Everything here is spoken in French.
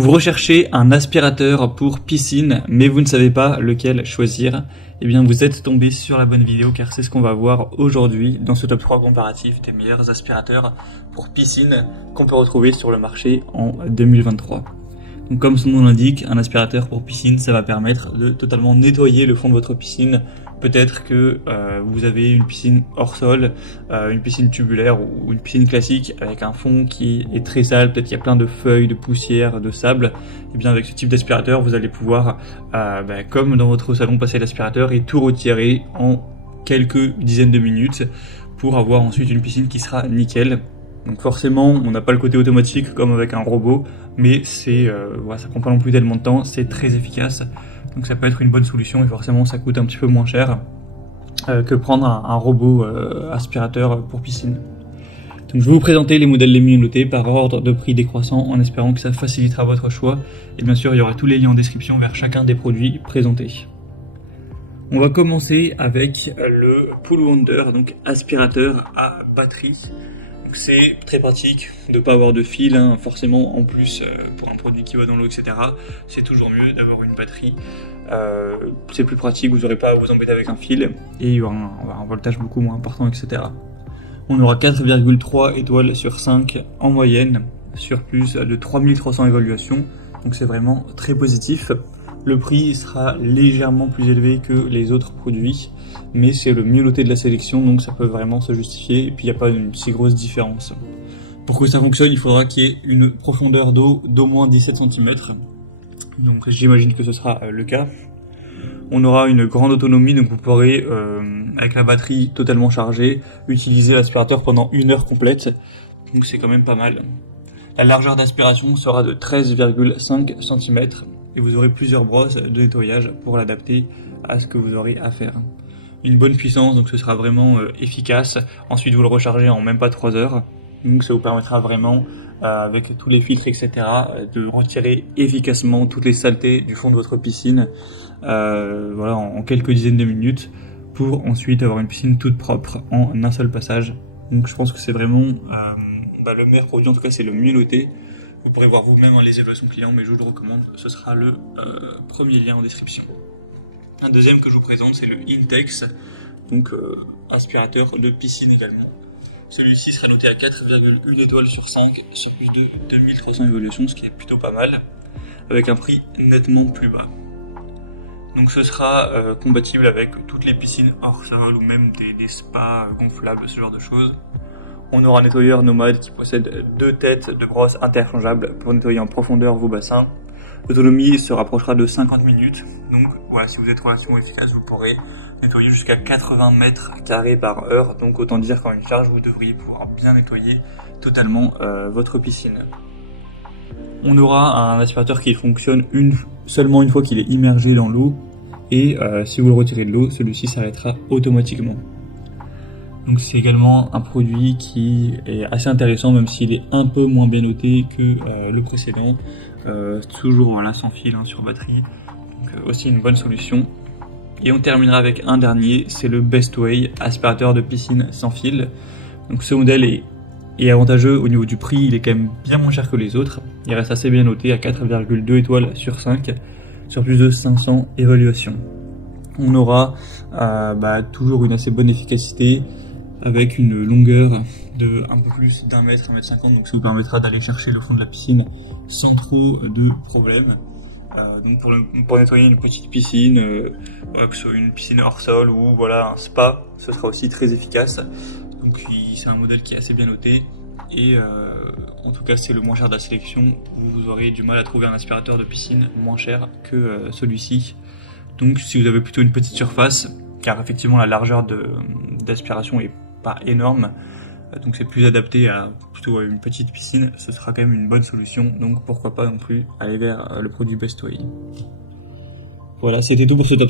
Vous recherchez un aspirateur pour piscine, mais vous ne savez pas lequel choisir. Eh bien, vous êtes tombé sur la bonne vidéo car c'est ce qu'on va voir aujourd'hui dans ce top 3 comparatif des meilleurs aspirateurs pour piscine qu'on peut retrouver sur le marché en 2023. Donc, comme son nom l'indique, un aspirateur pour piscine, ça va permettre de totalement nettoyer le fond de votre piscine. Peut-être que vous avez une piscine hors sol, une piscine tubulaire ou une piscine classique avec un fond qui est très sale, peut-être qu'il y a plein de feuilles, de poussière, de sable. Et bien avec ce type d'aspirateur, vous allez pouvoir, comme dans votre salon, passer l'aspirateur et tout retirer en quelques dizaines de minutes pour avoir ensuite une piscine qui sera nickel. Donc forcément, on n'a pas le côté automatique comme avec un robot, mais ça prend pas non plus tellement de temps, c'est très efficace. Donc ça peut être une bonne solution et forcément ça coûte un petit peu moins cher que prendre un robot aspirateur pour piscine. Donc je vais vous présenter les modèles les mieux notés par ordre de prix décroissant en espérant que ça facilitera votre choix. Et bien sûr, il y aura tous les liens en description vers chacun des produits présentés. On va commencer avec le Pool Wonder, donc aspirateur à batterie. C'est très pratique de ne pas avoir de fil, forcément en plus pour un produit qui va dans l'eau, etc. C'est toujours mieux d'avoir une batterie, c'est plus pratique, vous n'aurez pas à vous embêter avec un fil et il y aura un voltage beaucoup moins important, etc. On aura 4,3 étoiles sur 5 en moyenne sur plus de 3300 évaluations, donc c'est vraiment très positif. Le prix sera légèrement plus élevé que les autres produits, mais c'est le mieux noté de la sélection, donc ça peut vraiment se justifier, et puis il n'y a pas une si grosse différence. Pour que ça fonctionne, il faudra qu'il y ait une profondeur d'eau d'au moins 17 cm, donc j'imagine que ce sera le cas. On aura une grande autonomie, donc vous pourrez, avec la batterie totalement chargée, utiliser l'aspirateur pendant 1 heure complète, donc c'est quand même pas mal. La largeur d'aspiration sera de 13,5 cm, et vous aurez plusieurs brosses de nettoyage pour l'adapter à ce que vous aurez à faire. Une bonne puissance, donc ce sera vraiment efficace. Ensuite vous le rechargez en même pas 3 heures, donc ça vous permettra vraiment, avec tous les filtres, etc., de retirer efficacement toutes les saletés du fond de votre piscine, en quelques dizaines de minutes, pour ensuite avoir une piscine toute propre en un seul passage. Donc je pense que c'est vraiment le meilleur produit, en tout cas c'est le mieux noté. Vous pourrez voir vous-même les évaluations clients, mais je vous le recommande, ce sera le premier lien en description. Un deuxième que je vous présente, c'est le Intex, donc aspirateur de piscine également. Celui-ci sera noté à 4,1 étoiles sur 5 sur plus de 2300 évaluations, ce qui est plutôt pas mal, avec un prix nettement plus bas. Donc ce sera compatible avec toutes les piscines hors sol ou même des spas gonflables, ce genre de choses. On aura un nettoyeur nomade qui possède 2 têtes de brosse interchangeables pour nettoyer en profondeur vos bassins. L'autonomie se rapprochera de 50 minutes, donc si vous êtes relativement efficace, vous pourrez nettoyer jusqu'à 80 mètres carrés par heure, donc autant dire qu'en une charge, vous devriez pouvoir bien nettoyer totalement votre piscine. On aura un aspirateur qui fonctionne seulement une fois qu'il est immergé dans l'eau, et si vous le retirez de l'eau, celui-ci s'arrêtera automatiquement. Donc c'est également un produit qui est assez intéressant, même s'il est un peu moins bien noté que le précédent. Toujours sans fil sur batterie, donc aussi une bonne solution. Et on terminera avec un dernier, c'est le Bestway, aspirateur de piscine sans fil. Donc ce modèle est avantageux au niveau du prix, il est quand même bien moins cher que les autres. Il reste assez bien noté à 4,2 étoiles sur 5 sur plus de 500 évaluations. On aura toujours une assez bonne efficacité, avec une longueur de un peu plus d'1 mètre, 1,50 m, donc ça vous permettra d'aller chercher le fond de la piscine sans trop de problèmes. Donc pour nettoyer une petite piscine, que ce soit une piscine hors sol ou un spa, ce sera aussi très efficace. Donc c'est un modèle qui est assez bien noté, et en tout cas c'est le moins cher de la sélection. Vous aurez du mal à trouver un aspirateur de piscine moins cher que celui-ci. Donc si vous avez plutôt une petite surface, car effectivement la largeur d'aspiration est pas énorme, donc c'est plus adapté à plutôt une petite piscine, ce sera quand même une bonne solution, donc pourquoi pas non plus aller vers le produit Bestway. Voilà, c'était tout pour ce top